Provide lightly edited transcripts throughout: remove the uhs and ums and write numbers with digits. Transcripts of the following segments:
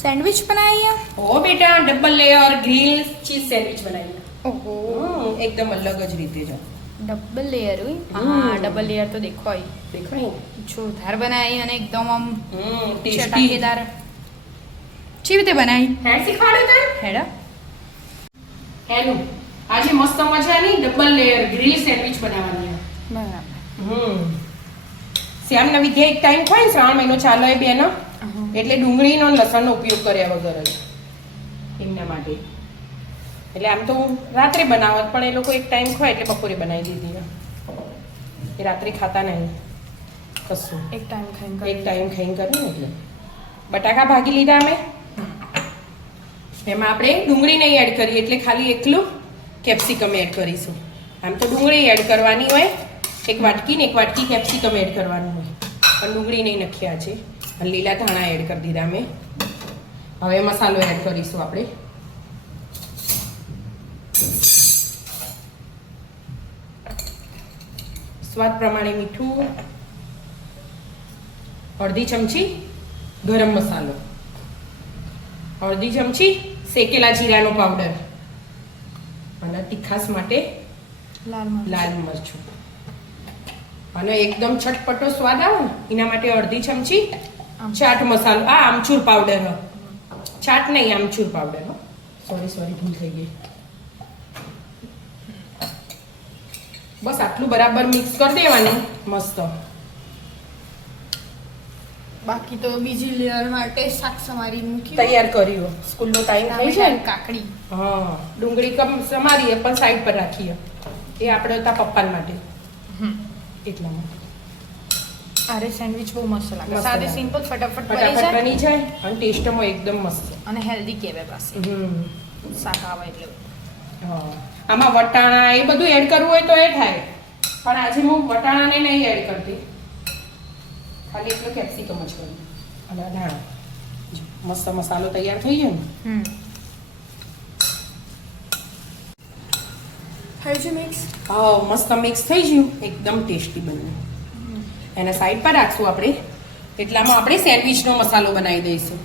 Sandwich बनाई है। ओ बेटा double layer grill cheese sandwich बनाई है। ओहो एकदम अलग ज रीते जो डबल लेयर हुई। हाँ डबल लेयर तो देखो आई देखो ही जोरदार बनाई અને એકદમ આમ टेस्टी ચટાકેદાર કેવી રીતે બનાવી હે શીખવાડ્યું તે હેડા હેનું આજે મસ્ત મજાની ડબલ લેયર ગ્રિલ સેન્ડવિચ બનાવવાની છે બરાબર શ્યામ નવી એક ટાઈમ થાય ને શ્રાવણ મહિનો ચાલે બેનો એટલે ડુંગળીનો અને લસણનો ઉપયોગ કર્યા વગર જ એમના માટે એટલે આમ તો રાત્રે બનાવત પણ એ લોકો એક ટાઈમ ખાય એટલે બપોરે બનાવી દીધી એ રાત્રે ખાતા નહીં કશું એક ટાઈમ ખાઈને એક ટાઈમ ખાઈને કર્યું ને એટલે બટાકા ભાગી લીધા અમે એમાં આપણે ડુંગળી નહીં એડ કરીએ એટલે ખાલી એકલું કેપ્સિકમ એડ કરીશું આમ તો ડુંગળી એડ કરવાની હોય એક વાટકી ને એક વાટકી કેપ્સિકમ એડ કરવાનું હોય પણ ડુંગળી નહીં નખ્યા છે અને લીલા ધાણા એડ કરી દીધા અમે હવે મસાલો એડ કરીશું આપણે સ્વાદ પ્રમાણે મીઠું અડધી ચમચી ગરમ મસાલો અડધી ચમચી શેકેલા જીરાનો પાવડર અને તીખાસ માટે લાલ મરચું અને એકદમ ચટપટો સ્વાદ આવે ને એના માટે અડધી ચમચી ચાટ મસાલો આમચૂર પાવડર ચાટ નહીં આમચૂર પાવડર સોરી ભૂલ થઈ ગઈ બસ આટલું બરાબર મિક્સ કરી દેવાનું મસ્ત બાકી તો બીજી લેયર માટે શાક સમારી મૂકી તૈયાર કર્યું સ્કૂલનો ટાઈમ થઈ છે ને કાકડી હા ડુંગળી કમ સમારીએ પણ સાઈડ પર રાખીએ એ આપણે હતા પપ્પા માટે એટલા માટે અરે સેન્ડવિચ બહુ મસ્ત લાગે મસ્ત સાદે લાગે. સિમ્પલ ફટાફટ ફટાફટ બની જાય અને ટેસ્ટમાં એકદમ મસ્ત અને હેલ્ધી કહેવાય પાસે શાક આવે એટલે હા આમાં વટાણા એ બધું એડ કરવું હોય તો એ થાય પણ આજે હું વટાણાને નહીં એડ કરતી ખાલી એટલો કેપ્સિકમ જ કરું અને ધાણા જો, મસ્ત મસાલો તૈયાર થઈ ગયો ને થઈ ગયું મિક્સ હા મસ્ત મિક્સ થઈ ગયું એકદમ ટેસ્ટી બન્યું એને સાઈડ પર રાખશું આપણે એટલામાં આપણે સેન્ડવિચનો મસાલો બનાવી દઈશું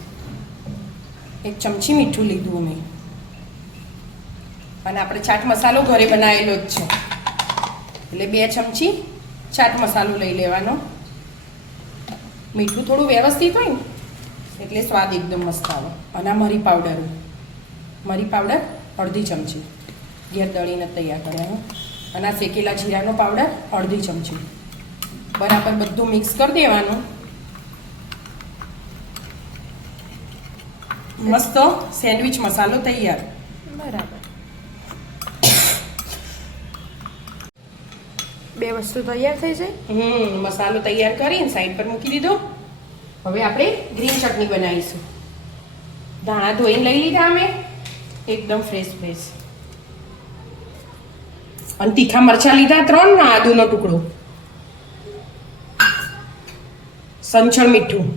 એક ચમચી મીઠું લીધું મેં અને આપણે ચાટ મસાલો ઘરે બનાવેલો જ છે એટલે 2 ચમચી ચાટ મસાલો લઈ લેવાનો મીઠું થોડું વ્યવસ્થિત હોય ને એટલે સ્વાદ એકદમ મસ્ત આવે અને આ મરી પાવડર અડધી ચમચી ઘેર દળીને તૈયાર કર્યાનો અને આ શેકેલા જીરાનો પાવડર અડધી ચમચી બરાબર બધું મિક્સ કરી દેવાનું મસ્ત સેન્ડવિચ મસાલો તૈયાર બરાબર બે વસ્તુ તૈયાર થઈ જાય મસાલો તૈયાર કરીને સાઈડ પર મૂકી દીધો હવે આપણે ગ્રીન ચટણી બનાવીશું ધાણા ધોઈને લઈ લીધા અમે એકદમ ફ્રેશ અને તીખા મરચાં લીધા 3 ને આદુનો ટુકડો સંચળ મીઠું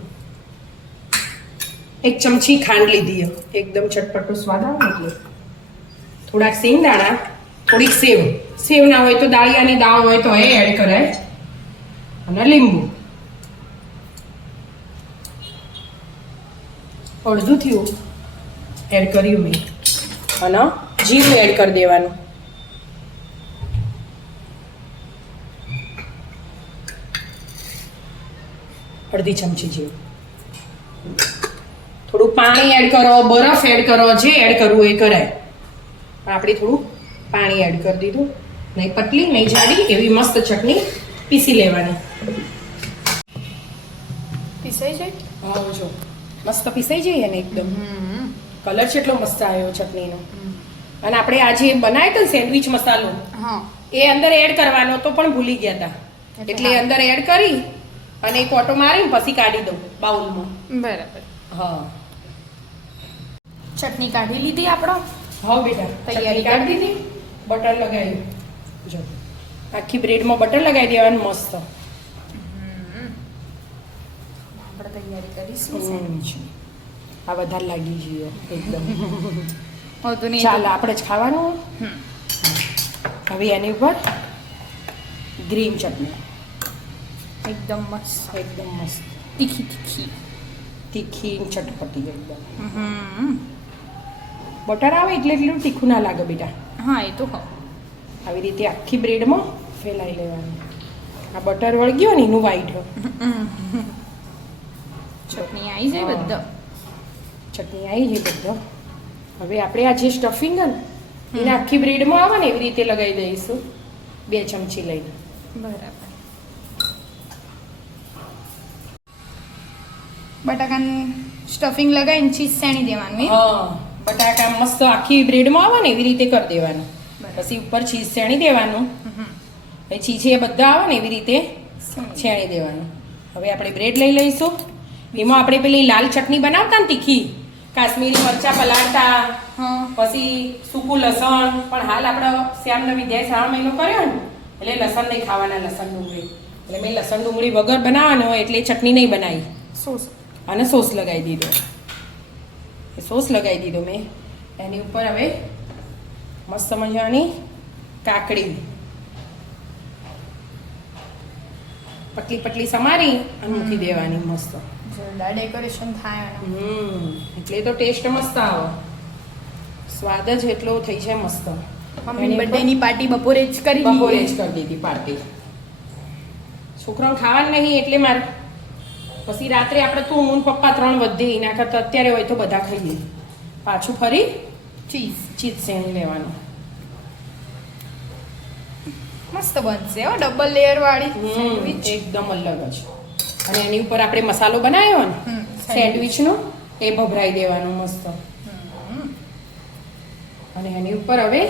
1 ચમચી ખાંડ લીધી એકદમ ચટપટો સ્વાદ આવે એટલે થોડાક સિંગદાણા થોડીક સેવ ના હોય તો દાળિયાની દાળ હોય તો એ એડ કરાય અને લીંબુ અડધું થયું એડ કર્યું મેં અને જીરું એડ કરી દેવાનું અડધી ચમચી જેવું થોડું પાણી એડ કરો બરફ એડ કરો જે એડ કરવું એ કરાય આપણે થોડું પાણી એડ કરી દીધું નહીં પતલી નહીં જાડી એવી મસ્ત ચટણી પીસી લેવાની પીસાઈ જાય હા જો મસ્ત પીસાઈ જઈએ ને એકદમ કલર કેટલો મસ્ત આવ્યો ચટણીનો અને આપણે આજે બનાવ્યો તો સેન્ડવિચ મસાલો હા એ અંદર એડ કરવાનો તો પણ ભૂલી ગયા હતા એટલે અંદર એડ કરી અને એક ઓટો મારીને પછી કાઢી દઉં બાઉલમાં બરાબર હા ચટણી કાઢી લીધી આપણો હા બેટા તૈયારી કાઢી દીધી બટર લગાવ્યું જો આખી બ્રેડમાં બટર લગાવી દેવાનું મસ્ત આપણે તૈયારી કરીશું આ વધારે લાગી જોઈએ એકદમ તો નહીં ચાલ આપણે જ ખાવાનું હવે એની ઉપર ગ્રીન ચટણી એકદમ મસ્ત એકદમ મસ્ત તીખી તીખી તીખી ને ચટપટી એકદમ. હમ. બટર આવે એટલે એટલું તીખું ના લાગે બેટા. હા એ તો હા. આવી રીતે આખી બ્રેડમાં ફેલાઈ લેવાનું. આ બટર વળગ્યો ને એનું વ્હાઈટ ચટણી આવી જાય બધા. ચટણી આવી છે બધો. હવે આપણે આ જે સ્ટફિંગ ને એને આખી બ્રેડમાં આવે ને એવી રીતે લગાવી દઈશું 2 ચમચી લઈને. બરાબર. બટાકાનું સ્ટફિંગ લગાવીને ચીઝ શેણી દેવાનું એ? હા, બટાકા મસ્ત આખી બ્રેડમાં આવે ને એવી રીતે કરી દેવાનું. બરાબર. પછી ઉપર ચીઝ શેણી દેવાનું. પછી ચીઝ એ બધા આવે ને એવી રીતે છેણી દેવાનું. હવે આપણે બ્રેડ લઈ લઈશું. એમાં આપણે પેલી લાલ ચટણી બનાવતા ને તીખી, કાશ્મીરી મરચા પલાળતા, હા. પછી સૂકું લસણ. પણ હાલ આપણે શ્યામનો વિદ્યાએ 3 મહિનો કર્યો ને એટલે લસણ નહીં ખાવાના, લસણ ડુંગળી. એટલે મેં લસણ ડુંગળી વગર બનાવવાનો એટલે ચટણી નહીં બનાવી સોસ. અને સોસ લગાવી દીધો. એ સોસ લગાવી દીધો મેં. એની ઉપર હવે મસ્ત મજાની કાકડી પતલી પતલી સમારી અને મૂકી દેવાની મસ્ત. જોરદાર ડેકોરેશન થાય એનું. એટલે તો ટેસ્ટ મસ્ત આવે, સ્વાદ જ એટલો થઈ જાય મસ્ત. મમ્મી બર્થડેની પાર્ટી બપોરે જ કરી બપોરે જ કરી દીધી પાર્ટી. છોકરાઓને ખાવાનું નહીં એટલે મારે પછી રાત્રે આપણે તું હું ને પપ્પા 3 વધે એના કરતાં અત્યારે હોય તો બધા ખાઈએ. પાછું ફરી ચીઝ શેણી લેવાનું. મસ્ત બનશે હો, ડબલ લેયર વાળી સેન્ડવિચ. એકદમ અલગ જ. અને એની ઉપર આપણે મસાલો બનાવ્યો ને સેન્ડવિચનો એ ભભરાઈ દેવાનો મસ્ત. અને એની ઉપર હવે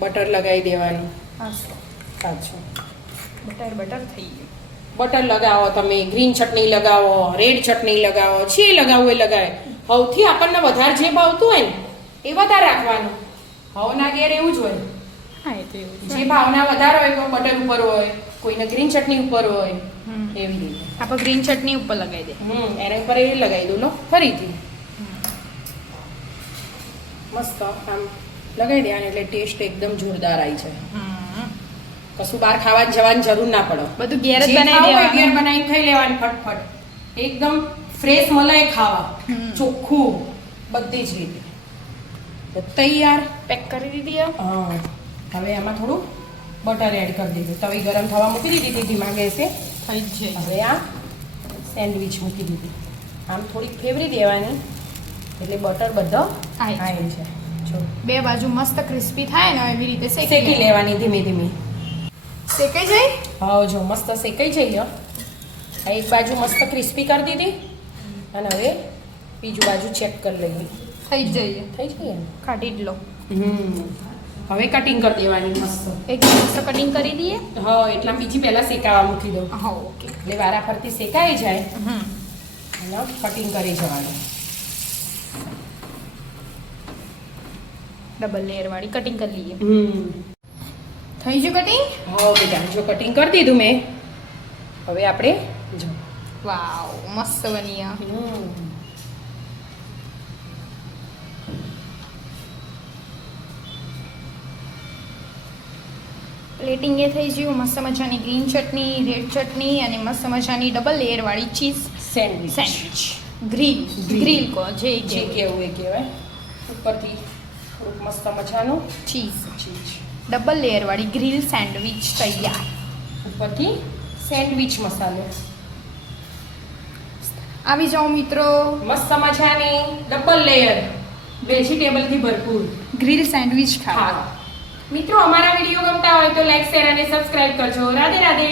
બટર લગાવી દેવાનું. પાછું બટર થઈ ગયું. બટર લગાવો, તમે ગ્રીન ચટણી લગાવો, રેડ ચટણી લગાવો, જે લગાવો એ લગાવે. સૌથી આપણને વધારે જે ભાવતું હોય ને એ વધારે રાખવાનું. ભાવના ઘેર એવું જ હોય. હા એ તો એવું જે ભાવના વધારે હોય કોઈ બટર ઉપર હોય, કોઈને ગ્રીન ચટણી ઉપર હોય, એવી રીતે. આપણે ગ્રીન ચટણી ઉપર લગાવી દે. એના ઉપર એ લગાવી દો લો ફરીથી. મસ્ત આમ લગાવી દે એટલે ટેસ્ટ એકદમ જોરદાર આવી જાય. કશું બહાર ખાવા જવાની જરૂર ના પડે. બધું ઘેર જ જે બનાવી ખાવું હોય ઘેર દેવાનું. બનાવીને ખાઈ લેવાનું ફટફટ. એકદમ ફ્રેશ મળે ખાવા, ચોખ્ખું બધી જ રીતે. તો તૈયાર. પેક કરી દીધી આ. હા, હવે આમાં થોડું બટર એડ કરી દીધું. તવી ગરમ થવા મૂકી દીધી ધીમા ગેસે. થઈ જ જાય. હવે આ સેન્ડવિચ મૂકી દીધી. આમ થોડીક ફેવરી દેવાની એટલે બટર બધો આવી જાય. જો બે બાજુ મસ્ત ક્રિસ્પી થાય ને એવી રીતે શેકી લેવાની ધીમે ધીમે. શેકાઈ જાય. હા જો મસ્ત શેકાઈ જઈએ. આ એક બાજુ મસ્ત ક્રિસ્પી કરી દીધી અને હવે બીજું બાજુ ચેક કરી લઈએ. થઈ જ જઈએ. થઈ જઈએ ને? કાઢી જ લો. હવે કટિંગ કરી દેવાની મસ્ત. એક મસ્ત કટિંગ કરી દઈએ. હા, એટલા બીજી પહેલા શેકાવા મૂકી દઉં. હા ઓકે. એટલે વારા ફરતી શેકાઈ જાય અને કટિંગ કરી જવાનું. ડબલ લેયર વાળી કટિંગ કરી લઈએ. થઈ ગયું કટિંગ. હા બેટા, જો કટિંગ કરી દીધું મેં. હવે આપણે જો વાવ મસ્ત બની આ. પ્લેટિંગ એ થઈ ગયું. મસ્ત મજાની ગ્રીન ચટણી, રેડ ચટણી અને મસ્ત મજાની ડબલ લેયર વાળી ચીઝ સેન્ડવિચ. ગ્રીલ કહો જે જે કેવું એ કહેવાય. ઉપરથી થોડુંક મસ્ત મજાનું ચીઝ. ચીઝ. ડબલ લેયર વાળી ગ્રીલ સેન્ડવિચ તૈયાર. ઉપરથી સેન્ડવિચ મસાલો. આવી જાઓ મિત્રો. મસ્ત મજાની ડબલ લેયર વેજીટેબલથી ભરપૂર ગ્રીલ સેન્ડવિચ ખાવા. મિત્રો અમારા વિડીયો ગમતા હોય તો લાઈક શેર અને સબસ્ક્રાઇબ કરજો. રાધે રાધે.